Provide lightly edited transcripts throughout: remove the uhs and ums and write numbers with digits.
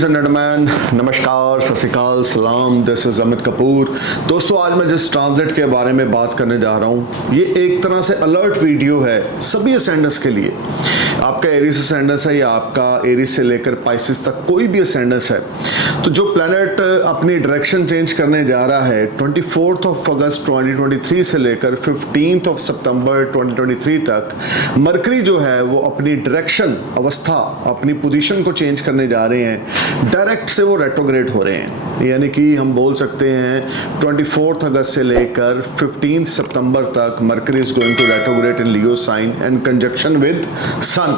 Ladies and gentleman, नमस्कार, सत श्री अकाल, सलाम। This is Amit Kapoor. दोस्तों, आज मैं जिस ट्रांजिट के बारे में बात करने जा रहा हूँ, ये एक तरह से अलर्ट वीडियो है सभी असेंडेंट्स के लिए। आपका एरीज असेंडेंस है या आपका एरीज से लेकर पाइसेस तक कोई भी असेंडेंस है, तो जो प्लैनेट अपनी डायरेक्शन चेंज करने जा रहा है 24 अगस्त 2023 से लेकर 15 सितंबर 2023 तक, मरकरी जो है वो अपनी डायरेक्शन, अवस्था, अपनी पोजीशन को चेंज करने जा रहे हैं। डायरेक्ट से वो रेट्रोग्रेड हो रहे हैं, यानी कि हम बोल सकते हैं 24 अगस्त से लेकर 15 सितंबर तक Mercury is going to retrograde in Leo sign and conjunction with sun.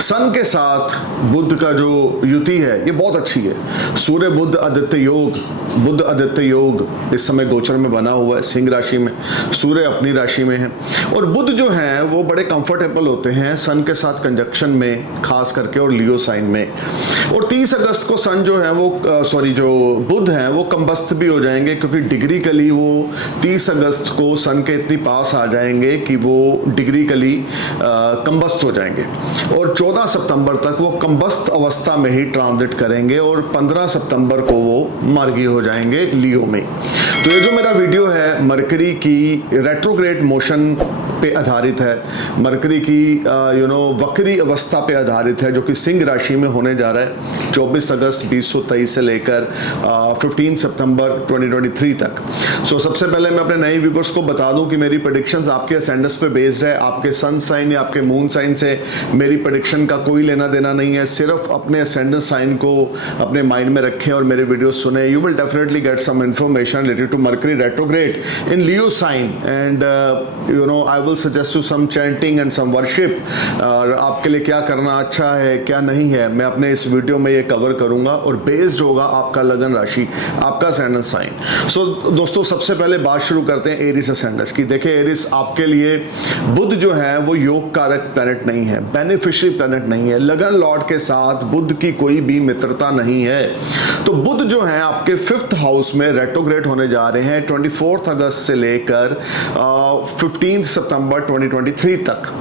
Sun के साथ बुध का जो युति है ये बहुत अच्छी है। सूर्य बुध आदित्य योग, बुध आदित्य योग इस समय गोचर में बना हुआ है सिंह राशि में, सूर्य अपनी राशि में है। और बुध जो है वो बड़े कंफर्टेबल होते हैं सन के साथ कंजक्शन में, खास करके और लियो साइन में। और 30 अगस्त को सन जो है वो जो बुध है वो कंबस्त भी हो जाएंगे, क्योंकि डिग्रीकली वो 30 अगस्त को सन के इतनी पास आ जाएंगे कि वो डिग्रीकली कंबस्त हो जाएंगे। और 14 सितंबर तक वो कंबस्त अवस्था में ही ट्रांजिट करेंगे और 15 सितंबर को वो मार्गी हो जाएंगे लियो में। तो ये जो मेरा वीडियो है मरकरी की रेट्रोग्रेड मोशन पे आधारित है, मरकरी की वक्री अवस्था पे आधारित है, जो कि सिंह राशि में होने जा रहा है 24 अगस्त 2023 से लेकर 15 सितंबर 2023 तक। सबसे पहले मैं अपने नए व्यूवर्स को बता दूं कि मेरी प्रेडिक्शंस आपके असेंडेंस पे बेस्ड है। आपके सन साइन या आपके मून साइन से मेरी प्रेडिक्शन का कोई लेना देना नहीं है। सिर्फ अपने असेंडेंस साइन को अपने माइंड में रखें और मेरे वीडियो सुने। You will definitely get some information related to Mercury retrograde in Leo sign and I will suggest you some chanting and some worship। और आपके लिए क्या करना अच्छा है क्या नहीं है, मैं अपने इस वीडियो में ये कवर करूंगा और बेस्ड होगा आपका लगन राशि, आपका असेंडेंस साइन। दोस्तों, सबसे पहले बात शुरू करते हैं एरीज असेंडेंस की। देखिए, एरीज आपके लिए बुध जो है वो योग कारक प्लैनेट नहीं है, बेनिफिशियरी प्लैनेट नहीं है। लगन लॉर्ड के साथ बुध की कोई भी मित्रता नहीं है। तो बुध जो है आपके 5th हाउस में रेट्रोग्रेड होने जा रहे हैं 24 अगस्त से लेकर 15 सितंबर 2023 तक।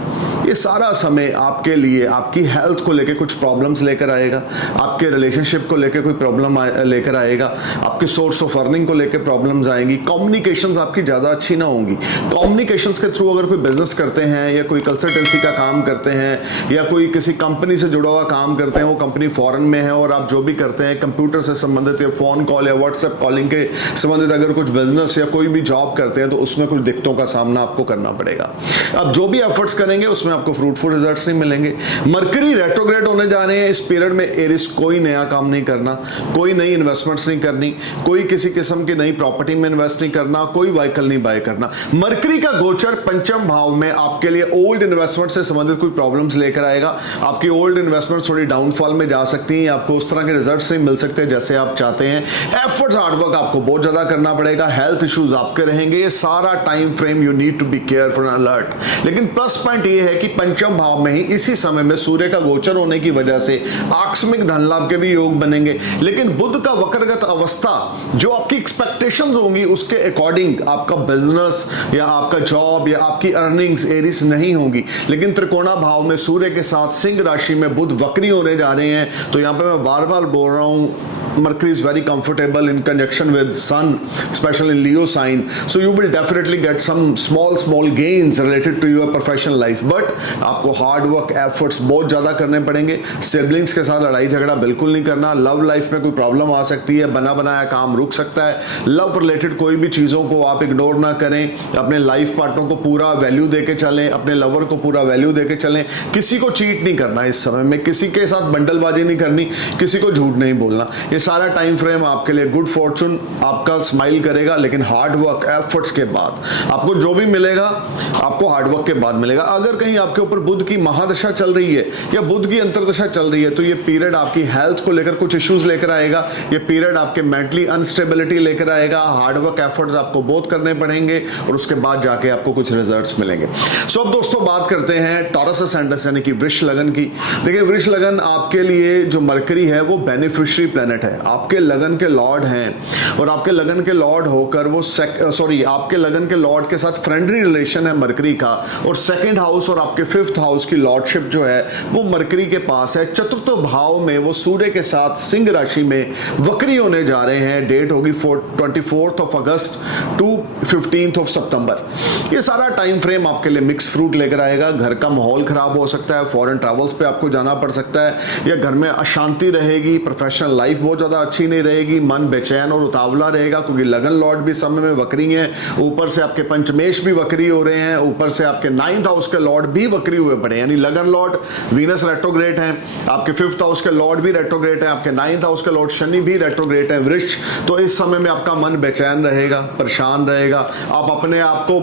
ये सारा समय आपके लिए आपकी हेल्थ को लेकर कुछ प्रॉब्लम्स लेकर आएगा, आपके रिलेशनशिप को लेकर कोई प्रॉब्लम लेकर आएगा, आपके सोर्स ऑफ अर्निंग को लेकर प्रॉब्लम्स आएंगी। कम्युनिकेशंस आपकी ज़्यादा अच्छी ना होंगी। कम्युनिकेशंस के थ्रू अगर कोई बिजनेस करते हैं या कोई कंसल्टेंसी का काम करते हैं या कोई किसी कंपनी से जुड़ा हुआ काम करते हैं, वो कंपनी फॉरेन में है और आप जो भी करते हैं कंप्यूटर से संबंधित या फोन कॉल या व्हाट्सएप कॉलिंग के संबंधित अगर कुछ बिजनेस या कोई भी जॉब करते हैं, तो उसमें कुछ दिक्कतों का सामना आपको करना पड़ेगा। अब जो भी एफर्ट्स करेंगे उसमें आपको फ्रूटफुल रिजल्ट्स नहीं मिलेंगे। मरकरी रेट्रोग्रेड होने जा रहे हैं इस पीरियड में। एरिस कोई नया काम नहीं करना, कोई नई इन्वेस्टमेंट्स नहीं करनी, कोई किसी किस्म की नई प्रॉपर्टी में इन्वेस्ट नहीं करना, कोई व्हीकल नहीं बाय करना। मरकरी का गोचर पंचम भाव में आपके लिए ओल्ड इन्वेस्टमेंट से संबंधित कोई प्रॉब्लम्स लेकर आएगा। आपकी ओल्ड इन्वेस्टमेंट थोड़ी डाउनफॉल में जा सकती हैं, आपको उस तरह के रिजल्ट्स नहीं मिल सकते जैसे आप चाहते हैं। एफर्ट्स, हार्डवर्क आपको बहुत ज्यादा करना पड़ेगा, हेल्थ इश्यूज आपके रहेंगे। ये सारा time frame you need to be careful and alert. लेकिन प्लस पॉइंट ये है कि पंचम भाव में ही इसी समय में सूर्य का गोचर होने की वजह से आकस्मिक धन लाभ के भी योग बनेंगे। लेकिन बुध का वक्रगत अवस्था जो आपकी एक्सपेक्टेशंस होंगी उसके अकॉर्डिंग आपका बिजनेस या आपका जॉब या आपकी अर्निंग्स एरिस नहीं होगी। लेकिन त्रिकोणा भाव में सूर्य के साथ सिंह राशि में बुध वक्री होने जा रहे हैं। तो यहां पे मैं बार बार बोल रहा हूं, Mercury is very comfortable in conjunction with Sun, especially in Leo sign. So you will definitely get some small gains related to your professional life. But आपको hard work, efforts बहुत ज़्यादा करने पड़ेंगे। Siblings के साथ लड़ाई झगड़ा बिल्कुल नहीं करना। Love life में कोई प्रॉब्लम आ सकती है, बना बनाया काम रुक सकता है। Love related कोई भी चीज़ों को आप इग्नोर ना करें। अपने लाइफ पार्टनर को पूरा वैल्यू देके चलें, अपने लवर को पूरा वैल्यू देके चलें। किसी को चीट नहीं करना इस समय में, किसी के साथ बंडलबाजी नहीं करनी, किसी को झूठ नहीं बोलना। ये सारा टाइम फ्रेम आपके लिए गुड फॉर्चून आपका स्माइल करेगा। लेकिन हार्ड वर्क, एफर्ट्स के बाद आपको जो भी मिलेगा आपको हार्ड वर्क के बाद मिलेगा। अगर कहीं आपके ऊपर बुध की महादशा चल रही है या बुध की अंतर्दशा चल रही है, तो ये पीरियड आपकी हेल्थ को लेकर कुछ इश्यूज लेकर आएगा। ये पीरियड आपके मेंटली अनस्टेबिलिटी लेकर आएगा। हार्ड वर्क, एफर्ट्स आपको बहुत करने पड़ेंगे और उसके बाद जाके आपको कुछ रिजल्ट्स मिलेंगे। अब दोस्तों बात करते हैं टॉरस असेंडेंस यानी कि वृष लगन की। देखिए, वृष लगन आपके लिए जो मरकरी है वो बेनिफिशियरी प्लैनेट है। है, आपके लगन के लॉर्ड हैं और आपके लगन के लॉर्ड होकर वो आपके लगन के लॉर्ड के साथ फ्रेंडली रिलेशन है मरकरी का, और सेकंड हाउस और आपके फिफ्थ हाउस की लॉर्डशिप जो है वो मरकरी के पास है। चतुर्थ भाव में वो सूर्य के साथ सिंह राशि में वक्री होने जा रहे हैं। डेट होगी 24 अगस्त टू 15 सितंबर। ये सारा टाइम फ्रेम आपके लिए मिक्स फ्रूट लेकर आएगा। घर का माहौल खराब हो सकता है, फॉरेन ट्रैवल्स पे आपको जाना पड़ सकता है, या घर में अशांति रहेगी, प्रोफेशनल लाइफ बहुत ज्यादा अच्छी नहीं रहेगी, मन बेचैन और उतावला रहेगा क्योंकि लगन लॉर्ड भी समय में वक्री है, ऊपर से आपके पंचमेश भी वक्री हो रहे हैं, ऊपर से आपके 9th हाउस के लॉर्ड भी वक्री हुए पड़े, यानी लगन लॉर्ड वीनस रेट्रोग्रेड है, आपके 5th हाउस के लॉर्ड भी रेट्रोग्रेड है, आपके 9th हाउस के लॉर्ड शनि भी रेट्रोग्रेड है वृष। तो इस समय में आपका मन बेचैन रहेगा, परेशान रहेगा, आप अपने आप को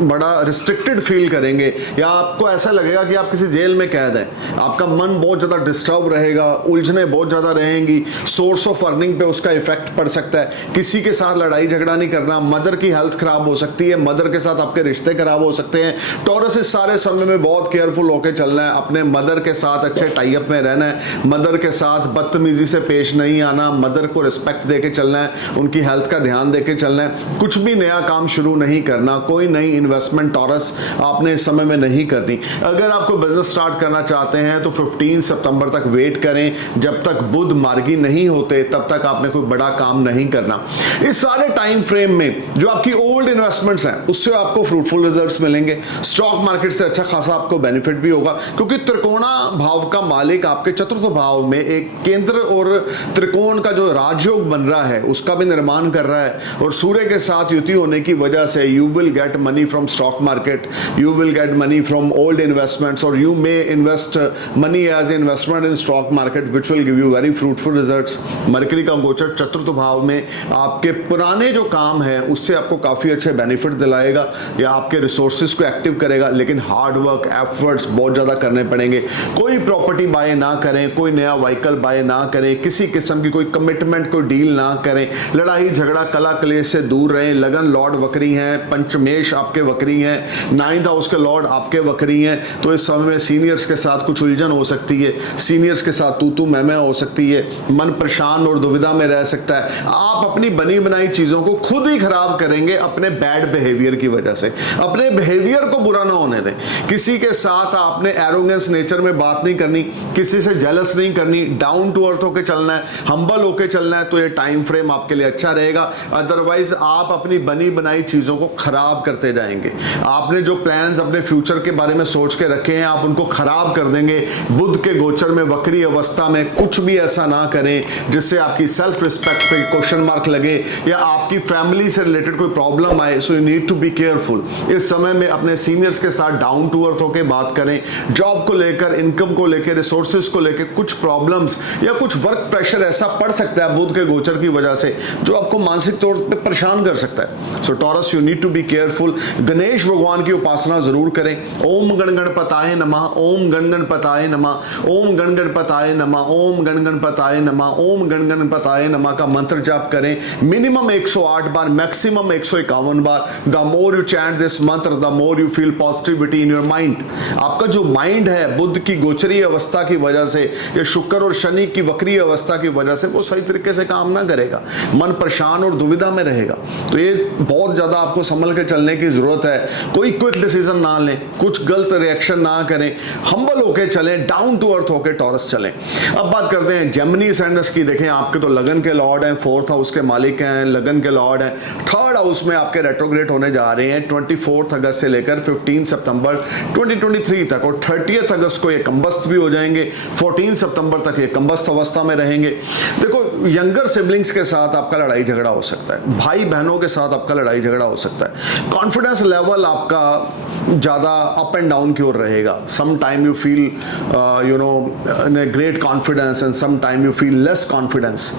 बड़ा रिस्ट्रिक्टेड फील करेंगे, या आपको ऐसा लगेगा कि आप किसी जेल में कैद हैं। आपका मन बहुत ज्यादा डिस्टर्ब रहेगा, उलझने बहुत ज्यादा रहेंगी, सोर्स ऑफ अर्निंग पे उसका इफेक्ट पड़ सकता है। किसी के साथ लड़ाई झगड़ा नहीं करना, मदर की हेल्थ खराब हो सकती है, मदर के साथ आपके रिश्ते खराब हो सकते हैं। टॉरस इस सारे समय में बहुत केयरफुल होकर चलना है, अपने मदर के साथ अच्छे टाई अप में रहना है, मदर के साथ बदतमीजी से पेश नहीं आना, मदर को रिस्पेक्ट देके चलना है, उनकी हेल्थ का ध्यान देके चलना है। कुछ भी नया काम शुरू नहीं करना, कोई नई इन्वेस्टमेंट टॉरस आपने इस समय में नहीं करनी। अगर आपको बिजनेस स्टार्ट करना चाहते हैं तो 15 सितंबर तक वेट करें, जब तक बुध मार्गी नहीं होते तब तक आपने कोई बड़ा काम नहीं करना। इस सारे टाइम फ्रेम में जो आपकी ओल्ड इन्वेस्टमेंट्स हैं उससे आपको फ्रूटफुल रिजल्ट्स मिलेंगे। स्टॉक मार्केट से अच्छा खासा आपको बेनिफिट भी होगा क्योंकि त्रिकोणा भाव का मालिक आपके चतुर्थ भाव में एक केंद्र और त्रिकोण का जो राजयोग बन रहा है उसका भी निर्माण कर रहा है, और सूर्य के साथ युति होने की वजह से you will get money from stock market, you will get money from old investments, और you may invest money as investment in stock market which will give you very fruitful results. Mercury का गोचर चतुर्थ भाव में आपके पुराने जो काम है उससे आपको काफी अच्छे बेनिफिट दिलाएगा या आपके रिसोर्सेज को एक्टिव करेगा, लेकिन हार्ड वर्क एफर्ट्स बहुत ज्यादा करने पड़ेंगे। कोई प्रॉपर्टी बाय ना करें, कोई नया व्हीकल बाय ना करें, किसी किस्म की कोई कमिटमेंट कोई डील ना करें, लड़ाई झगड़ा कला कलेश से दूर रहें। लगन लॉर्ड वक्री हैं, पंचमेश आपके वक्री हैं, 9th हाउस के लॉर्ड आपके वक्री हैं, तो इस समय में सीनियर्स के साथ कुछ उलझन हो सकती है, सीनियर्स के साथ तू मैं हो सकती है, मन परेशान और दुविधा में रह सकता है। आप अपनी बनी बनाई चीजों को खुद ही खराब करेंगे अपने बैड बिहेवियर की वजह से। अपने बिहेवियर को बुरा ना होने दें। किसी के साथ आपने एरोगेंस नेचर में बात नहीं करनी, किसी से जेलस नहीं करनी, डाउन टू अर्थ होकर चलना है, हम्बल होकर चलना है, तो ये टाइम फ्रेम आपके लिए अच्छा रहेगा। अदरवाइज आप अपनी बनी बनाई चीजों को खराब करते जाएंगे। आपने जो प्लान्स अपने फ्यूचर के बारे में सोच के रखे हैं आप उनको खराब कर देंगे। बुध के गोचर में वक्री अवस्था में कुछ भी ऐसा ना करें जिससे आपकी सेल्फ रिस्पेक्ट पे क्वेश्चन मार्क लगे या आपकी फैमिली से रिलेटेड कोई प्रॉब्लम आए। So you need to be careful. इस समय में अपने सीनियर्स के साथ डाउन टू अर्थ होकर बात करें। जॉब को लेकर, इनकम को लेकर, रिसोर्सेज को लेकर कुछ प्रॉब्लम्स या कुछ वर्क प्रेशर ऐसा पड़ सकता है बुध के गोचर की वजह से जो आपको मानसिक तौर पे परेशान कर सकता है। So Taurus you need to be careful. Ganesh भगवान की उपासना जरूर करें। ओम गण गणपताय नमः, ओम गण गणपताय नमः, ओम गण गणपताय नमः, ओम गण गणपताय नमः, ओम गण गणपताय नमः का मंत्र जाप करें मिनिमम 108 बार, मैक्सिमम 151 बार। The more you chant this mantra the more you feel positivity in your mind. आपका जो माइंड है बुध की गोचरी अवस्था की वजह से या शुक्र और शनि की वक्री अवस्था की वजह से वो सही तरीके से काम ना करेगा, मन परेशान और दुविधा में रहेगा। तो ये बहुत ज्यादा आपको संभल के चलने की जरूरत है। कोई क्विक डिसीजन ना लें, कुछ गलत रिएक्शन ना करें, हम्बल होकर चलें, डाउन टू अर्थ होकर टॉरस चलें। अब बात करते हैं जेमिनी सैंडस की। देखें आपके तो लगन के लॉर्ड हैं, 4th हाउस के मालिक हैं, लगन के लॉर्ड हैं, 3rd हाउस में आपके रेट्रोग्रेड होने जा रहे हैं 24 अगस्त से लेकर 15 सितंबर 2023 तक, और 30 अगस्त को ये कंबस्त भी हो जाएंगे, 14 सितंबर तक ये कंबस्त अवस्था में रहेंगे। देखो यंगर सिबलिंग्स के साथ आपका लड़ाई झगड़ा हो सकता है, भाई बहनों के साथ आपका लड़ाई झगड़ा हो सकता है। कॉन्फिडेंस लेवल आपका ज्यादा अप एंड डाउन की ओर रहेगा। Some time you feel in great confidence and some time you feel less confidence.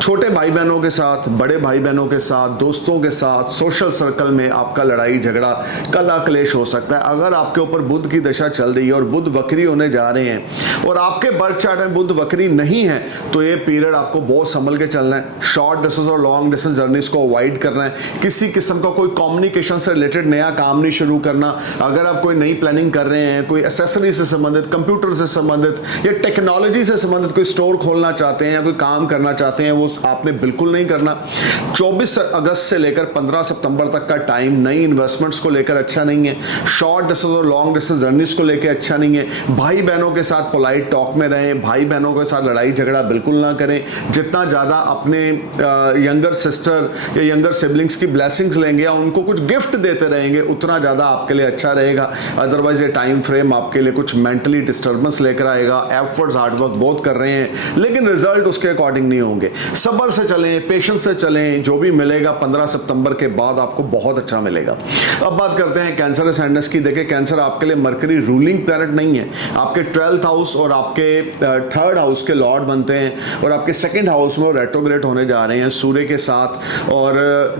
छोटे भाई बहनों के साथ, बड़े भाई बहनों के साथ, दोस्तों के साथ, सोशल सर्कल में आपका लड़ाई झगड़ा कला क्लेश हो सकता है। अगर आपके ऊपर बुध की दशा चल रही है और बुध वक्री होने जा रहे हैं और आपके बर्थ चार्ट में बुध वक्री नहीं है तो ये पीरियड आपको बहुत संभल के चलना है। शॉर्ट डिस्टेंस और लॉन्ग डिस्टेंस जर्नीज को अवॉइड करना है। किसी किस्म का कोई कम्युनिकेशन से रिलेटेड नया काम नहीं शुरू करना। अगर आप कोई नई प्लानिंग कर रहे हैं, कोई एक्सेसरी से संबंधित, कंप्यूटर से संबंधित या टेक्नोलॉजी से संबंधित कोई स्टोर खोलना चाहते हैं या कोई काम करना चाहते हैं वो आपने बिल्कुल नहीं करना। 24 अगस्त से लेकर 15 सितंबर तक का टाइम नई इन्वेस्टमेंट्स को लेकर अच्छा नहीं है, शॉर्ट डिस्टेंस और लॉन्ग डिस्टेंस जर्नीज को लेकर अच्छा नहीं है। भाई बहनों के साथ पोलाइट टॉक में रहें, भाई बहनों के साथ लड़ाई झगड़ा बिल्कुल ना करें। जितना ज़्यादा अपने यंगर सिस्टर या यंगर सिबलिंग्स की ब्लेसिंग्स लेंगे या उनको कुछ गिफ्ट देते रहेंगे उतना ज़्यादा आपके लिए अच्छा रहेगा। अदरवाइज ये टाइम फ्रेम आपके लिए कुछ मेंटली डिस्टर्बेंस लेकर आएगा। एफर्ट्स हार्डवर्क बहुत कर रहे हैं लेकिन रिजल्ट उसके अकॉर्डिंग नहीं होंगे। सब्र से चलें, पेशेंस से चलें, जो भी मिलेगा 15 सितंबर के बाद आपको बहुत अच्छा मिलेगा। अब बात करते हैं कैंसर असेंडेंस की। देखिए कैंसर आपके लिए मरकरी रूलिंग प्लैनेट नहीं है, आपके 12th हाउस और आपके 3rd हाउस के लॉर्ड बनते हैं और आपके 2nd हाउस में वो रेट्रोग्रेड होने जा रहे हैं सूर्य के साथ। और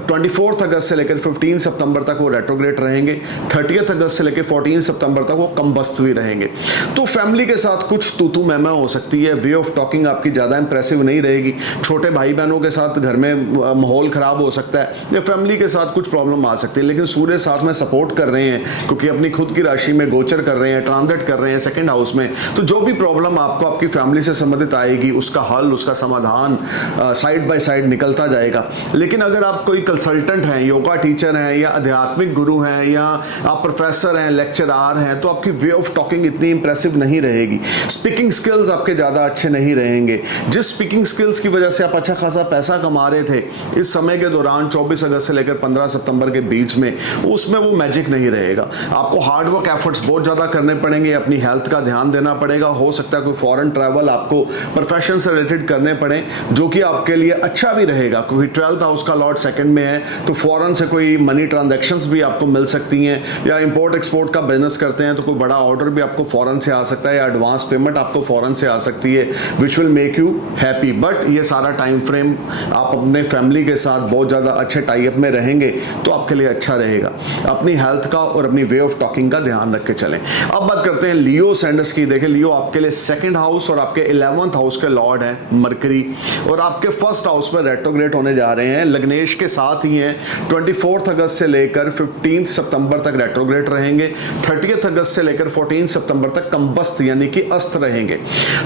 24 अगस्त से लेकर 15 सितंबर तक वो रेट्रोग्रेड रहेंगे, 30 अगस्त से लेकर 14 सितंबर तक वो कम्बस्ट भी रहेंगे। तो फैमिली के साथ कुछ तू मैमा हो सकती है, वे ऑफ टॉकिंग आपकी ज़्यादा इंप्रेसिव नहीं रहेगी, छोटे भाई बहनों के साथ घर में माहौल ख़राब हो सकता है या फैमिली के साथ कुछ प्रॉब्लम आ सकती है। लेकिन सूर्य साथ में सपोर्ट कर रहे हैं क्योंकि अपनी खुद की राशि में गोचर कर रहे हैं, ट्रांजिट कर रहे हैं 2nd हाउस में। तो जो भी प्रॉब्लम आपको आपकी फैमिली से संबंधित आएगी उसका हल, उसका समाधान साइड बाय साइड निकलता जाएगा। लेकिन अगर आप कोई कंसल्टेंट हैं, योगा टीचर हैं या आध्यात्मिक गुरु हैं या आप प्रोफेसर हैं, लेक्चरार हैं, तो आपकी वे ऑफ टॉकिंग इतनी इंप्रेसिव नहीं रहेगी। स्पीकिंग स्किल्स आपके ज़्यादा अच्छे नहीं रहेंगे। जिस स्पीकिंग स्किल्स की वजह से आप अच्छा खासा पैसा कमा रहे थे इस समय के दौरान 24 अगस्त से लेकर 15 सितंबर के बीच में, उसमें वो मैजिक नहीं रहेगा। आपको हार्डवर्क एफर्ट्स बहुत ज़्यादा करने पड़ेंगे, अपनी हेल्थ का ध्यान देना पड़ेगा। हो सकता है कोई फॉरेन ट्रैवल आपको प्रोफेशन से रिलेटेड करने पड़े जो कि आपके लिए अच्छा भी रहेगा क्योंकि 12th हाउस का लॉर्ड 2nd में है। तो फॉरेन से कोई मनी ट्रांजैक्शंस भी आपको मिल सकती हैं या इंपोर्ट एक्सपोर्ट का बिजनेस करते हैं तो कोई बड़ा ऑर्डर भी आपको फॉरेन से आ सकता है या एडवांस पेमेंट आपको फॉरेन से आ सकती है which will make you happy. But ये सारा टाइम फ्रेम आप अपने फैमिली के साथ बहुत ज़्यादा अच्छे टाइप में रहेंगे तो आपके लिए अच्छा रहेगा। अपनी हेल्थ का और अपनी वे ऑफ टॉकिंग का ध्यान रख के चलें। अब बात करते हैं लियो असेंडेंस की। देखिए लियो आपके लिए 2nd हाउस और आपके 11th हाउस के लॉर्ड हैं मरकरी और आपके 1st हाउस में रेट्रोग्रेड होने जा रहे हैं। लग्नेश के साथ ही हैं, 24 अगस्त से लेकर 15 सितंबर तक रेट्रोग्रेड रहेंगे, 30 अगस्त से लेकर 14 सितंबर तक कम्बस्त यानी कि अस्त रहेंगे।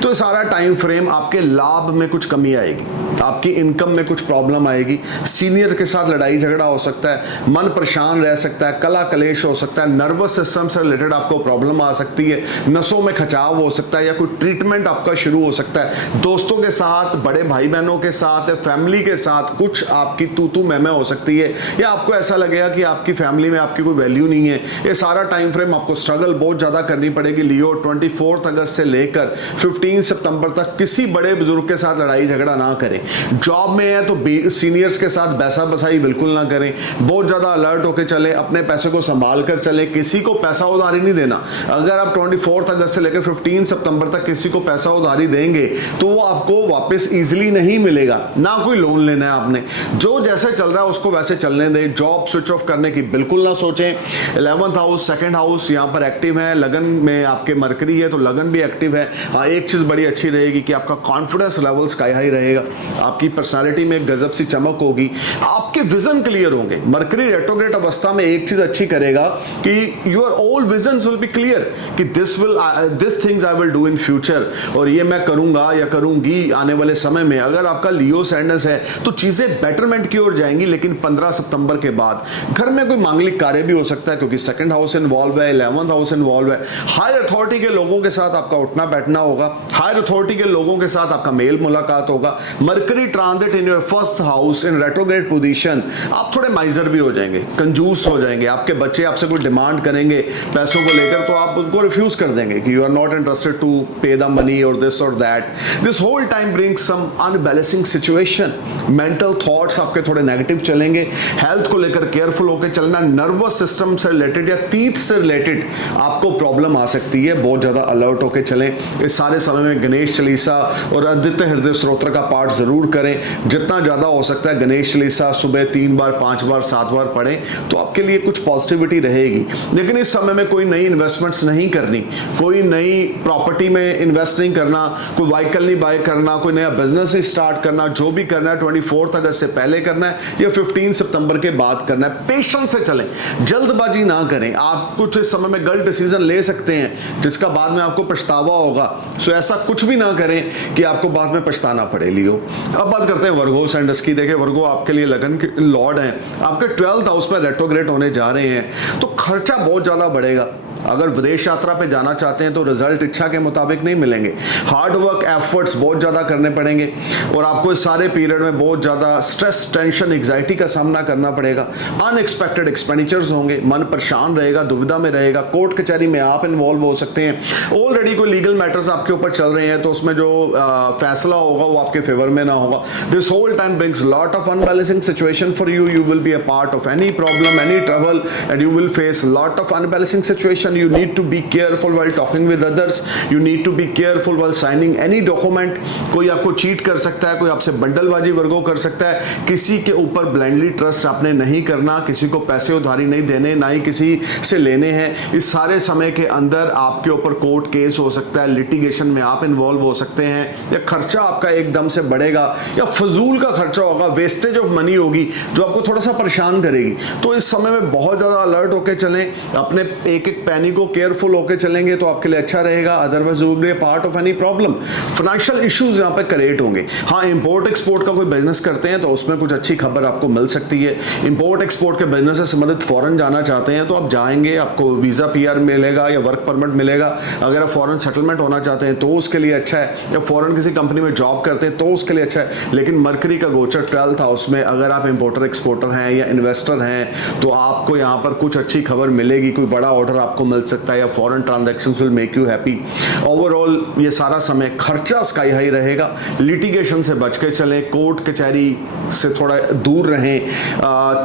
तो सारा टाइम फ्रेम आपके लाभ में कुछ कमी आएगी, आपकी इनकम में कुछ प्रॉब्लम आएगी, सीनियर के साथ लड़ाई झगड़ा हो सकता है, मन परेशान रह सकता है, कला कलेश हो सकता है, नर्वस सिस्टम से रिलेटेड आपको प्रॉब्लम आ सकती है, नसों में खचाव हो सकता है या कोई ट्रीटमेंट आपका शुरू हो सकता है। दोस्तों के साथ, बड़े भाई बहनों के साथ, फैमिली के साथ कुछ आपकी तू मैं हो सकती है या आपको ऐसा लगेगा कि आपकी फैमिली में आपकी कोई वैल्यू नहीं है। ये सारा टाइम फ्रेम आपको स्ट्रगल बहुत ज़्यादा करनी पड़ेगी। लियो 24 अगस्त से लेकर 15 सितंबर तक किसी बड़े बुजुर्ग के साथ लड़ाई झगड़ा ना करें। जॉब में है तो सीनियर्स के साथ बैसा बसाई बिल्कुल ना करें। बहुत ज़्यादा अलर्ट होकर चले, अपने पैसे को संभाल कर चले, किसी को पैसा उधारी नहीं देना। अगर आप 24 अगस्त से लेकर 15 सितंबर तक किसी को पैसा उधारी देंगे तो वो आपको वापस इजीली नहीं मिलेगा। ना कोई लोन लेना है आपने, जो जैसे चल रहा है उसको वैसे चलने दें। जॉब स्विच ऑफ करने की बिल्कुल ना सोचें। 11th हाउस 2nd हाउस यहाँ पर एक्टिव है, लगन में आपके मरकरी है तो लगन भी एक्टिव है। हाँ, एक चीज़ बड़ी अच्छी रहेगी कि आपका कॉन्फिडेंस लेवल स्काई हाई रहेगा, आपकी पर्सनालिटी में गजब सी चमक होगी, आपके विजन क्लियर होंगे। मरकरी रेट्रोग्रेड अवस्था में एक चीज अच्छी करेगा कि your all visions will be clear कि this things I will do in future, और ये मैं करूंगा या करूंगी आने वाले समय में। अगर आपका लियो असेंडेंस है तो चीजें बेटरमेंट की ओर जाएंगी। लेकिन 15 सितंबर के बाद घर में कोई मांगलिक कार्य भी हो सकता है क्योंकि 2nd हाउस इन्वॉल्व है, 11th हाउस इन्वॉल्व है। हायर अथॉरिटी के लोगों के साथ आपका उठना बैठना होगा, हायर अथॉरिटी के लोगों के साथ आपका मेल मुलाकात होगा। Mercury transit in your 1st house in retrograde position, आप थोड़े माइजर भी हो जाएंगे, कंजूस हो जाएंगे। आपके बच्चे आपसे कोई डिमांड करेंगे पैसों को लेकर तो आप उनको रिफ्यूज कर देंगे कि you are not interested to pay the money और दिस और that. This whole time brings some unbalancing situation. Mental thoughts आपके थोड़े नेगेटिव चलेंगे। हेल्थ को लेकर केयरफुल होकर चलना। नर्वस सिस्टम से रिलेटेड या तीत से रिलेटेड आपको प्रॉब्लम आ सकती है, बहुत ज्यादा अलर्ट होकर चलें। इस सारे समय में गणेश चालीसा और आदित्य हृदय स्तोत्र का पाठ जरूर ज़रूर करें, जितना ज़्यादा हो सकता है गणेश चालीसा सुबह 3 बार 5 बार 7 बार पढ़ें तो आपके लिए कुछ पॉजिटिविटी रहेगी। लेकिन इस समय में कोई नई इन्वेस्टमेंट्स नहीं करनी, कोई नई प्रॉपर्टी में इन्वेस्ट नहीं करना, कोई व्हीकल नहीं बाय करना, कोई नया बिजनेस नहीं स्टार्ट करना। जो भी करना है 24 अगस्त से पहले करना है या 15 सितंबर के बाद करना है। पेशेंस से चलें, जल्दबाजी ना करें। आप कुछ इस समय में गलत डिसीजन ले सकते हैं जिसका बाद में आपको पछतावा होगा। सो ऐसा कुछ भी ना करें कि आपको बाद में पछताना पड़े लियो। अब बात करते हैं वर्गो सैंडस की। देखिए वर्गो आपके लिए लगन के लॉर्ड हैं, आपके 12th हाउस में रेट्रोग्रेड होने जा रहे हैं तो खर्चा बहुत ज्यादा बढ़ेगा। अगर विदेश यात्रा पे जाना चाहते हैं तो रिजल्ट इच्छा के मुताबिक नहीं मिलेंगे। हार्ड वर्क एफर्ट्स बहुत ज़्यादा करने पड़ेंगे और आपको इस सारे पीरियड में बहुत ज़्यादा स्ट्रेस, टेंशन, एग्जाइटी का सामना करना पड़ेगा। अनएक्सपेक्टेड एक्सपेंडिचर्स होंगे, मन परेशान रहेगा, दुविधा में रहेगा। कोर्ट कचहरी में आप इन्वॉल्व हो सकते हैं। ऑलरेडी कोई लीगल मैटर्स आपके ऊपर चल रहे हैं तो उसमें जो फैसला होगा वो आपके फेवर में ना होगा। This whole time brings lot of unbalancing situation for you. You will be a part of any problem, any trouble and you will face lot of unbalancing situation. You need to be careful while talking with others. You need to be careful while signing any document. कोई आपको cheat कर सकता है, कोई आपसे बंडलबाजी वर्गो कर सकता है। किसी के ऊपर ब्लाइंडली ट्रस्ट आपने नहीं करना, किसी को पैसे उधारी नहीं देने, ना ही किसी से लेने हैं। इस सारे समय के अंदर आपके ऊपर कोर्ट केस हो सकता है, लिटिगेशन में आप इन्वॉल्व हो सकते हैं, या खर्चा आपका एकदम से बढ़ेगा, या फजूल का खर्चा होगा, वेस्टेज ऑफ मनी होगी जो आपको थोड़ा सा परेशान करेगी। तो इस समय में बहुत ज्यादा अलर्ट होकर चलें, अपने एक एक पैनी को केयरफुल होकर चलेंगे तो आपके लिए अच्छा रहेगा। Otherwise you will B part of any problem. Financial issues यहां पे क्रिएट होंगे। हाँ, इंपोर्ट एक्सपोर्ट का कोई बिजनेस करते हैं तो उसमें कुछ अच्छी खबर आपको मिल सकती है। इंपोर्ट एक्सपोर्ट के बिजनेस से संबंधित फॉरेन जाना चाहते हैं तो आप जाएंगे, आपको वीजा पीआर मिलेगा या वर्क परमिट मिलेगा। अगर आप फॉरेन सेटलमेंट होना चाहते हैं तो उसके लिए अच्छा है, या फॉरेन किसी कंपनी में जॉब करते हैं तो उसके लिए अच्छा है। लेकिन मरकरी का गोचर 12th हाउस में, अगर आप इंपोर्टर एक्सपोर्टर हैं या इन्वेस्टर हैं तो आपको यहाँ पर कुछ अच्छी खबर मिलेगी। कोई बड़ा ऑर्डर आपको मिल सकता है या foreign transactions will make you happy. Overall ये सारा समय खर्चा स्काई हाई रहेगा। लिटिगेशन से बच के चलें, कोर्ट कचहरी से थोड़ा दूर रहें,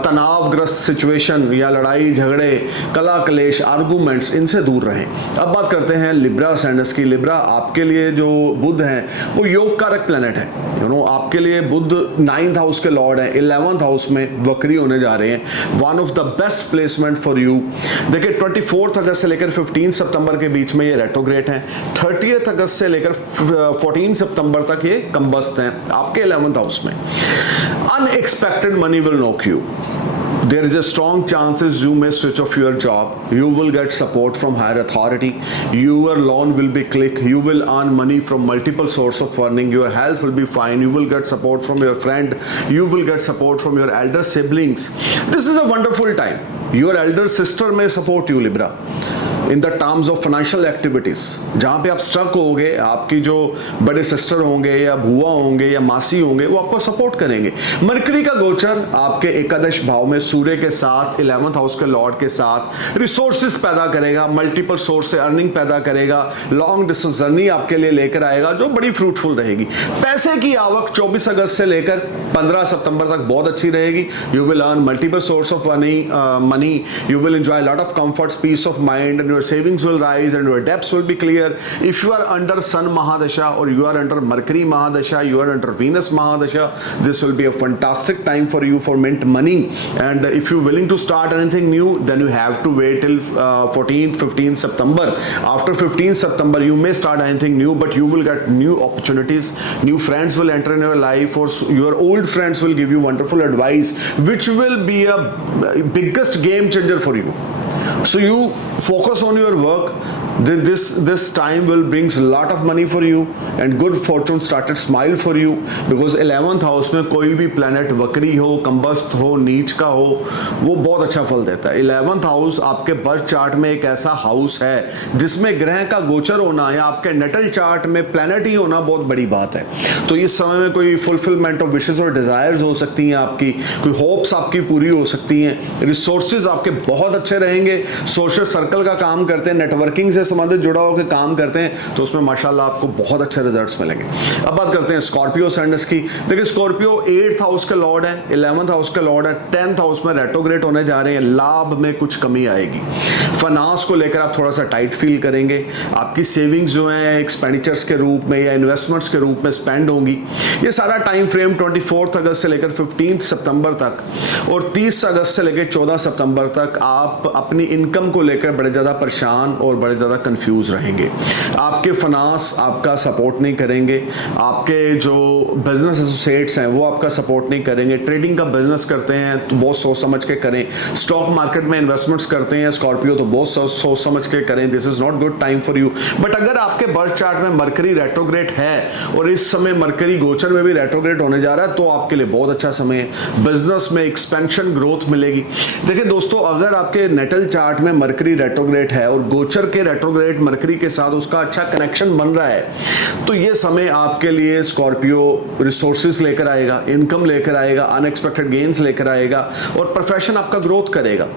तनावग्रस्त सिचुएशन या लड़ाई झगड़े, कला कलेश, आर्गूमेंट्स, इनसे दूर रहें। अब बात करते हैं लिब्रा सैंडस की। लिब्रा आपके लिए जो बुध हैं वो योग कारक प्लेनेट है। आपके लिए बुध 9th हाउस के लॉर्ड हैं, 11th हाउस में वक्री होने जा रहे हैं। One of the best placement for you. देखिए 24 अगस्त से लेकर 15 सितंबर के बीच में ये रेट्रोग्रेड हैं। 30 अगस्त से लेकर 14 सितंबर तक ये कंबस्ट हैं आपके 11th हाउस में। Unexpected money will knock you. There is a strong chances you may switch off your job. You will get support from higher authority. Your loan will be click. You will earn money from multiple source of earning. Your health will be fine. You will get support from your friend. You will get support from your elder siblings. This is a wonderful time. Your elder sister may support you, Libra, in the terms of financial activities. जहां पे आप struck होंगे, आपकी जो बड़े sister होंगे या बुआ होंगे या मासी होंगे वो आपको सपोर्ट करेंगे। मरकरी का गोचर आपके एकादश भाव में सूर्य के साथ 11th हाउस के लॉर्ड के साथ रिसोर्सेज पैदा करेगा, मल्टीपल सोर्स से अर्निंग पैदा करेगा, लॉन्ग डिस्टेंस जर्नी आपके लिए लेकर आएगा जो बड़ी फ्रूटफुल रहेगी। पैसे की आवक 24 अगस्त से लेकर 15 सितंबर तक बहुत अच्छी रहेगी। You will earn multiple source of money, you will enjoy lot of comforts, peace of mind, and your savings will rise and your debts will be clear. If you are under Sun Mahadasha or you are under Mercury Mahadasha, you are under Venus Mahadasha, this will be a fantastic time for you for mint money. And if you're willing to start anything new, then you have to wait till 14th, 15th September. After 15th September, you may start anything new, but you will get new opportunities. New friends will enter in your life, or your old friends will give you wonderful advice, which will be a biggest game changer for you. So you focus on your work. This time will brings a lot of money for you and good fortune started smile for you, because 11th house में कोई भी planet वक्री हो, कंबस्त हो, नीच का हो, वो बहुत अच्छा फल देता है। 11th हाउस आपके बर्थ चार्ट में एक ऐसा हाउस है जिसमें ग्रह का गोचर होना या आपके नेटल चार्ट में प्लैनेट ही होना बहुत बड़ी बात है। तो इस समय में कोई फुलफिलमेंट ऑफ विशेस और डिजायर्स हो सकती हैं, आपकी कोई होप्स आपकी पूरी हो सकती हैं, रिसोर्सेज आपके बहुत अच्छे रहेंगे, सोशल सर्कल का काम करते हैं, नेटवर्किंग से संबंधित जुड़ा होकर काम करते हैं तो उसमें माशाल्लाह आपको बहुत अच्छे रिजल्ट्स मिलेंगे। अब बात करते हैं स्कॉर्पियो सेंडर्स की। देखिए स्कॉर्पियो 8th हाउस का लॉर्ड है, 11th हाउस का लॉर्ड है, 10th हाउस में रेट्रोग्रेड होने जा रहे हैं, लाभ में कुछ कमी आएगी। फाइनेंस को लेकर आप थोड़ा सा टाइट फील करेंगे, आपकी सेविंग्स जो है एक्सपेंडिचर्स के रूप में या इन्वेस्टमेंट्स के रूप में स्पेंड होंगी। ये सारा टाइम फ्रेम 24 अगस्त से लेकर 15 सितंबर तक और 30 अगस्त से लेकर 14 सितंबर तक आप अपनी इनकम को लेकर बड़े ज़्यादा परेशान और बड़े ज़्यादा कंफ्यूज रहेंगे। आपके फाइनेंस आपका सपोर्ट नहीं करेंगे, आपके जो बिजनेस एसोसिएट्स हैं वो आपका सपोर्ट नहीं करेंगे। ट्रेडिंग का बिजनेस करते हैं तो बहुत सोच समझ के करें, स्टॉक मार्केट में इन्वेस्टमेंट्स करते हैं स्कॉर्पियो तो बहुत सोच समझ के करें। This is not good time for you. But अगर आपके बर्थ चार्ट में मरकरी रेट्रोग्रेड है और इस समय मरकरी गोचर में भी रेट्रोग्रेड होने जा रहा है तो आपके लिए बहुत अच्छा समय है। बिजनेस में एक्सपेंशन ग्रोथ मिलेगी। देखिए दोस्तों, अगर आपके नेटल चार्ट में मरकरी रेट्रोग्रेड है और गोचर के रेट्रोग्रेड मरकरी के साथ उसका अच्छा कनेक्शन बन रहा है तो ये समय आपके लिए स्कॉर्पियो रिसोर्सेज लेकर आएगा, इनकम लेकर आएगा, अनएक्सपेक्टेड गेन्स लेकर आएगा और प्रोफेशन आपका ग्रोथ करेगा।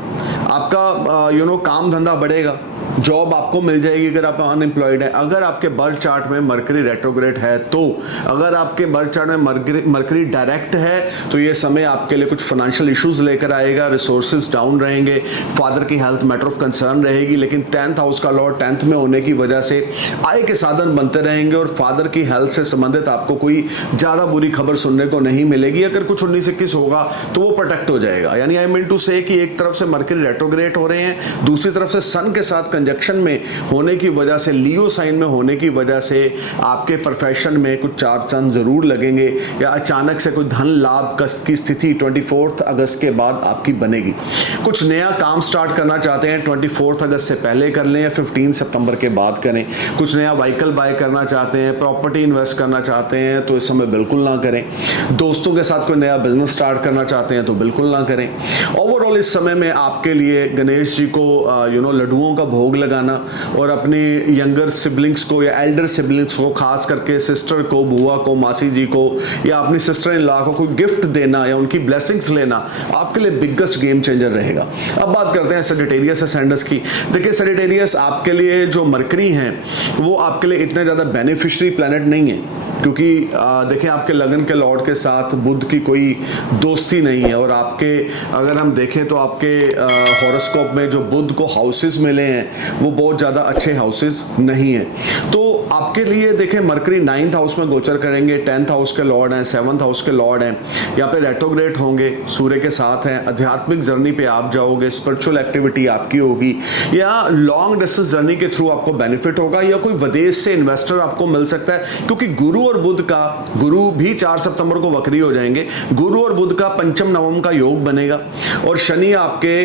आपका काम धंधा बढ़ेगा, जॉब आपको मिल जाएगी अगर आप अनएम्प्लॉयड है। अगर आपके बर्थ चार्ट में मरकरी रेट्रोग्रेड है तो, अगर आपके बर्थ चार्ट में मरकरी डायरेक्ट है तो ये समय आपके लिए कुछ फाइनेंशियल इश्यूज लेकर आएगा, रिसोर्सेज डाउन रहेंगे, फादर की हेल्थ मैटर ऑफ कंसर्न रहेगी। लेकिन 10th हाउस का लॉर्ड 10th में होने की वजह से आय के साधन बनते रहेंगे और फादर की हेल्थ से संबंधित आपको कोई ज्यादा बुरी खबर सुनने को नहीं मिलेगी। अगर कुछ 19-21 होगा तो वो प्रोटेक्ट हो जाएगा। यानी आई मीन टू से कि एक तरफ से मरकरी रेट्रोग्रेड हो रहे हैं, दूसरी तरफ से सन के साथ कंजक्शन में होने की वजह से, लियो साइन में होने की वजह से आपके प्रोफेशन में कुछ चार चांद जरूर लगेंगे या अचानक से कोई धन लाभ की स्थिति 24 अगस्त के बाद आपकी बनेगी। कुछ नया काम स्टार्ट करना चाहते हैं 24 अगस्त से पहले कर लें या 15 सितंबर के बाद करें। कुछ नया व्हीकल बाय करना चाहते हैं, प्रॉपर्टी इन्वेस्ट करना चाहते हैं तो इस समय बिल्कुल ना करें। दोस्तों के साथ कोई नया बिजनेस स्टार्ट करना चाहते हैं तो बिल्कुल ना करें। ओवरऑल इस समय में आपके लिए गणेश जी को लड्डुओं का भोग लगाना और अपने यंगर सिबलिंग्स को या एल्डर सिबलिंग्स को, खास करके सिस्टर को, बुआ को, मासी जी को या अपनी सिस्टर इन लॉ को कोई गिफ्ट देना या उनकी ब्लेसिंग्स लेना आपके लिए बिगेस्ट गेम चेंजर रहेगा। अब बात करते हैं सजिटेरियस असेंडेंस की। देखिए सजिटेरियस आपके लिए जो मरकरी हैं वो आपके लिए इतने ज्यादा बेनिफिशियरी प्लैनेट नहीं है क्योंकि देखिए आपके लगन के लॉर्ड के साथ बुध की कोई दोस्ती नहीं है और आपके अगर हम देखें तो आपके हॉरोस्कोप में जो बुध को हाउसेस मिले हैं वो बहुत ज़्यादा अच्छे हाउसेस नहीं हैं। तो आपके लिए देखें मरकरी 9th हाउस में गोचर करेंगे, 10th हाउस के लॉर्ड हैं, 7th हाउस के लॉर्ड हैं, यहाँ पे रेट्रोग्रेड होंगे, सूर्य के साथ हैं, आध्यात्मिक जर्नी पे आप जाओगे, स्पिरिचुअल एक्टिविटी आपकी होगी या लॉन्ग डिस्टेंस जर्नी के थ्रू आपको बेनिफिट होगा या कोई विदेश से इन्वेस्टर आपको मिल सकता है क्योंकि गुरु और बुध का, गुरु भी 4 सितंबर को वक्री हो जाएंगे, गुरु और बुध का पंचम नवम का योग बनेगा और शनि आपके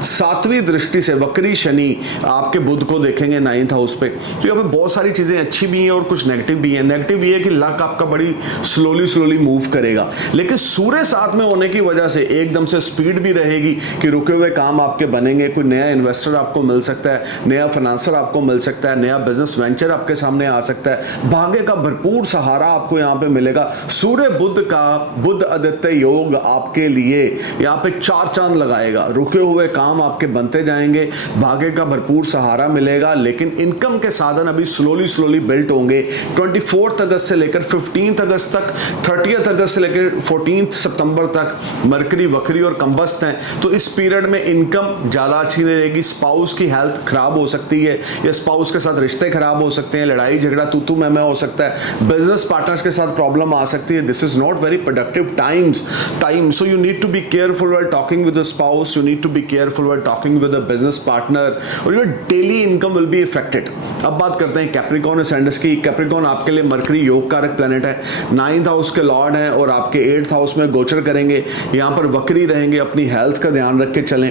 7वीं दृष्टि से, वक्री शनि आपके बुध को देखेंगे 9th हाउस पे। तो यहाँ पे बहुत सारी चीजें अच्छी भी हैं और कुछ नेगेटिव भी हैं। नेगेटिव ये है कि लक आपका बड़ी स्लोली मूव करेगा, लेकिन सूर्य साथ में होने की वजह से एकदम से स्पीड भी रहेगी कि रुके हुए काम आपके बनेंगे, कोई नया इन्वेस्टर आपको मिल सकता है, नया फाइनेंसर आपको मिल सकता है, नया बिजनेस वेंचर आपके सामने आ सकता है, भाग्य का भरपूर सहारा आपको यहाँ पे मिलेगा। सूर्य बुध का बुध आदित्य योग आपके लिए यहाँ पे 4 चांद लगाएगा, रुके हुए काम आपके बनते जाएंगे, भाग्य का भरपूर सहारा मिलेगा, लेकिन इनकम के साधन अभी स्लोली बिल्ट होंगे। 24 अगस्त से लेकर 15 अगस्त तक, 30 अगस्त से लेकर 14 सितंबर तक मरकरी वक्री और कंबस्त हैं तो इस पीरियड में इनकम ज्यादा अच्छी नहीं रहेगी। स्पाउस की हेल्थ खराब हो सकती है या स्पाउस के साथ रिश्ते खराब हो सकते हैं, लड़ाई झगड़ा तू मैं हो सकता है, बिजनेस पार्टनर्स के साथ प्रॉब्लम आ सकती है। This is not very productive time, so you need to be careful while talking with the spouse, you need to be careful while talking with a business partner और your daily income will be affected. अब बात करते हैं Capricorn ascendants की। Capricorn आपके लिए mercury योग कारक प्लैनेट है, 9th हाउस के लॉर्ड हैं और आपके 8th हाउस में गोचर करेंगे, यहाँ पर वक्री रहेंगे। अपनी हेल्थ का ध्यान रख के चलें।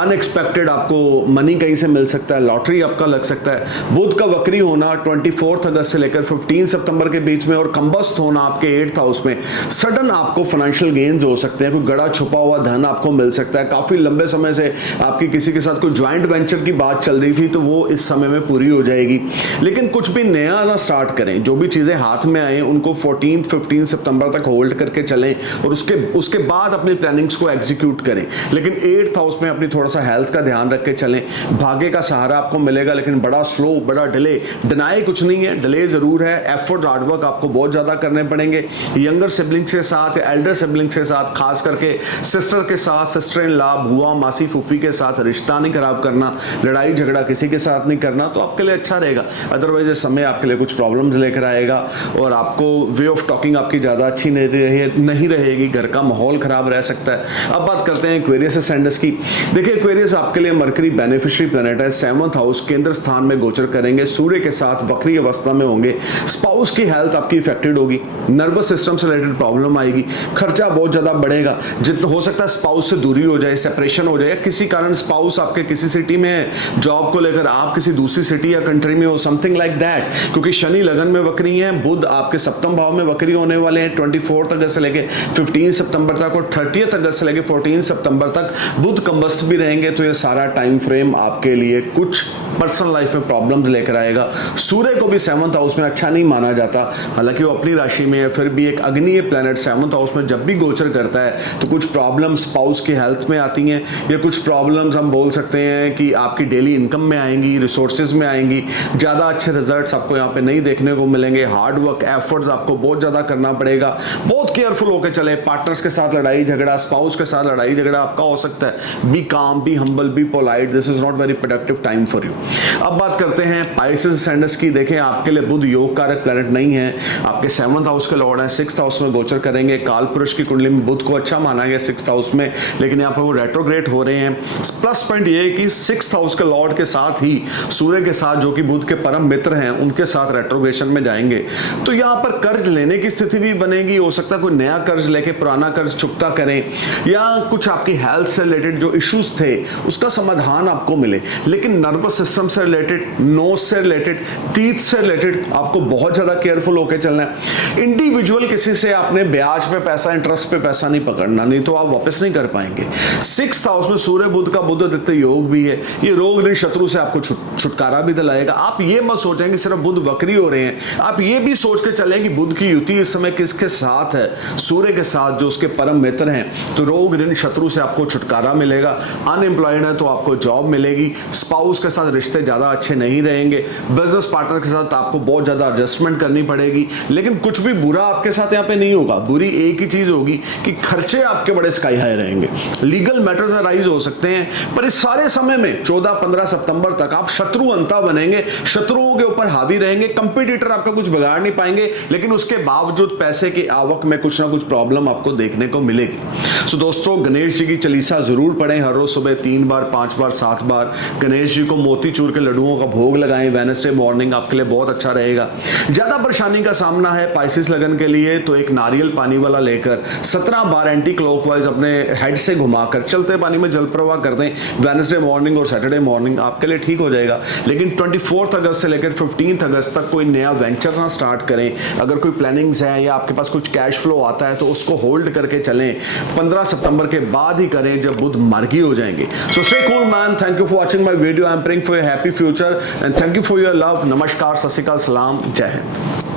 अनएक्सपेक्टेड आपको मनी कहीं से मिल सकता है, लॉटरी आपका लग सकता है। बुध का वक्री होना 24 अगस्त से लेकर 15 सितंबर के बीच में और कंबस्त होना आपके 8th हाउस में, सडन आपको फाइनेंशियल गेन्स हो सकते हैं, कोई गड़ा छुपा हुआ धन आपको मिल सकता है, काफी लंबे समय से आपकी किसी के साथ कोई ज्वाइंट वेंचर की बात चल रही थी तो वो इस समय में पूरी हो जाएगी। लेकिन कुछ भी नया ना स्टार्ट करें, जो भी चीजें हाथ में आए उनको 14-15 सितंबर तक होल्ड करके चलें और उसके बाद अपनी प्लानिंग्स को एग्जीक्यूट करें। लेकिन 8th हाउस में अपनी थोड़ा सा हेल्थ का ध्यान रख के चलें। भाग्य का सहारा आपको मिलेगा, लेकिन बड़ा स्लो, बड़ा डिले, डिनाई कुछ नहीं है, डिले जरूर है। एफर्ट, हार्डवर्क आपको बहुत ज्यादा करने पड़ेंगे। यंगर सिबलिंग्स के साथ, एल्डर सिबलिंग्स के साथ, खास करके सिस्टर के साथ, सिस्टर इन लॉ, बुआ, मासी, फूफी के साथ रिश्ता नहीं खराब करना, लड़ाई झगड़ा किसी के साथ नहीं करना, तो आपके लिए अच्छा रहेगा। अदरवाइज ये समय आपके लिए कुछ प्रॉब्लम्स लेकर आएगा और आपको वे ऑफ टॉकिंग आपकी ज्यादा अच्छी नहीं रहेगी, घर का माहौल खराब रह सकता है। अब बात करते हैं एक्वेरियस असेंडेंस की। देखिए एक्वेरियस आपके लिए मरकरी बेनिफिशियरी प्लैनेट है। 7th हाउस केंद्र स्थान में गोचर करेंगे, सूर्य के साथ वक्री अवस्था में होंगे। स्पाउस की हेल्थ आपकी इफेक्टेड होगी, नर्वस सिस्टम से रिलेटेड प्रॉब्लम आएगी, खर्चा बहुत ज्यादा बढ़ेगा, जितना हो सकता है स्पाउस से दूरी हो जाए, सेपरेशन हो जाए, किसी कारण स्पाउस आपके किसी सिटी में है, जॉब को लेकर आप किसी दूसरी सिटी या कंट्री में हो, समथिंग लाइक दैट। क्योंकि शनि लगन में वक्री है, बुध आपके सप्तम भाव में वक्री होने वाले हैं 24 अगस्त से लेके 15 सितंबर तक और 30 अगस्त से लेके 14 सितंबर तक बुध कंबस्ट भी रहेंगे। तो ये सारा टाइम फ्रेम आपके लिए कुछ पर्सनल लाइफ में प्रॉब्लम्स लेकर आएगा। सूर्य को भी 7th हाउस में अच्छा नहीं माना जाता, हालांकि वो अपनी राशि में है, फिर भी एक अग्नीय प्लैनेट 7th हाउस में जब भी गोचर करता है तो कुछ प्रॉब्लम्स स्पाउस की हेल्थ में आती हैं, या कुछ प्रॉब्लम्स हम बोल सकते हैं कि आपकी डेली इनकम में आएंगी, रिसोर्सेज में आएंगी। ज्यादा अच्छे रिजल्ट्स आपको यहाँ पे नहीं देखने को मिलेंगे। हार्ड वर्क, एफर्ट्स आपको बहुत ज्यादा करना पड़ेगा। बहुत केयरफुल होकर चले। पार्टनर्स के साथ लड़ाई झगड़ा, स्पाउस के साथ लड़ाई झगड़ा आपका हो सकता है। बी काम, be humble, be polite, this is not very productive time for you. अब बात करते हैं पाइसेस असेंडेंस की। देखें आपके लिए बुध योग कारक प्लैनेट नहीं है, आपके 7th हाउस के लॉर्ड हैं, 6th हाउस में गोचर करेंगे। काल पुरुष की कुंडली में बुध को अच्छा माना गया 6th हाउस में, लेकिन यहाँ पर वो रेट्रोग्रेड हो रहे हैं। प्लस पॉइंट ये है कि 6th हाउस के लॉर्ड के साथ ही सूर्य के साथ, जो कि बुध के परम मित्र हैं, उनके साथ रेट्रोग्रेशन में जाएंगे। तो यहाँ पर कर्ज लेने की स्थिति भी बनेगी। हो सकता है कोई नया कर्ज लेके पुराना कर्ज चुकता करें, या कुछ आपकी हेल्थ से रिलेटेड जो इश्यूज थे उसका समाधान आपको मिले। लेकिन नर्वस सिस्टम से रिलेटेड, नोज से रिलेटेड, टीथ से रिलेटेड आपको बहुत ज्यादा केयरफुल होकर चलना है। इंडिविजुअल किसी से आपने ब्याज पे पैसा, इंटरेस्ट पे पैसा नहीं पकड़ना, नहीं तो आप वापस नहीं कर पाएंगे। 6th हाउस में सूर्य बुध का बुध आदित्य योग भी है, ये रोग ऋण शत्रु से आपको छुटकारा भी दिलाएगा। आप ये मत सोचें कि सिर्फ बुध वक्री हो रहे हैं, आप ये भी सोच के चलें कि बुध की युति इस समय किसके साथ है, सूर्य के साथ, जो उसके परम मित्र हैं। तो रोग ऋण शत्रु से आपको छुटकारा मिलेगा। अनएम्प्लॉयड है तो आपको जॉब मिलेगी। स्पाउस के साथ रिश्ते ज्यादा अच्छे नहीं रहेंगे। बिजनेस पार्टनर के साथ आपको बहुत ज्यादा एडजस्टमेंट करनी पड़ेगी। लेकिन कुछ भी बुरा आपके साथ यहाँ पे नहीं होगा। बुरी एक ही चीज होगी कि खर्चे आपके बड़े स्काई हाई रहेंगे। लीगल मैटर्स अराइज हो सकते हैं, पर इस सारे समय में 14-15 सितंबर तक आप शत्रु अंता बनेंगे, शत्रुओं के ऊपर हावी रहेंगे। कंपटीटर आपका कुछ बिगाड़ नहीं पाएंगे, लेकिन उसके बावजूद पैसे की आवक में कुछ ना कुछ प्रॉब्लम आपको देखने को मिलेगी। सो दोस्तों, गणेश जी की चालीसा जरूर पढ़ें हर रोज सुबह 3 बार, 5 बार, 7 बार। गणेश जी को मोतीचूर के लड्डुओं का भोग लगाएं वेडनेसडे मॉर्निंग, आपके लिए बहुत अच्छा रहेगा। ज्यादा परेशानी का सामना है पाइसेस लगन के लिए, तो एक नारियल पानी वाला लेकर 17 बार एंटी क्लॉकवाइज अपने हेड से घुमाकर चलते पानी में जल प्रवाह कर दें वेडनेसडे मॉर्निंग और सैटरडे मॉर्निंग, आपके लिए ठीक हो जाएगा। लेकिन 24 अगस्त से लेकर 15 अगस्त तक कोई नया वेंचर ना स्टार्ट करें। अगर कोई प्लानिंग्स है या आपके पास कुछ कैश फ्लो आता है तो उसको होल्ड करके चलें। 15 सितंबर के बाद ही करें जब बुध मार्गी हो जाएंगे। So stay cool man, thank you for watching my video. I am praying for your happy future and thank you for your love. नमस्कार, सत श्री अकाल, सलाम, जय हिंद।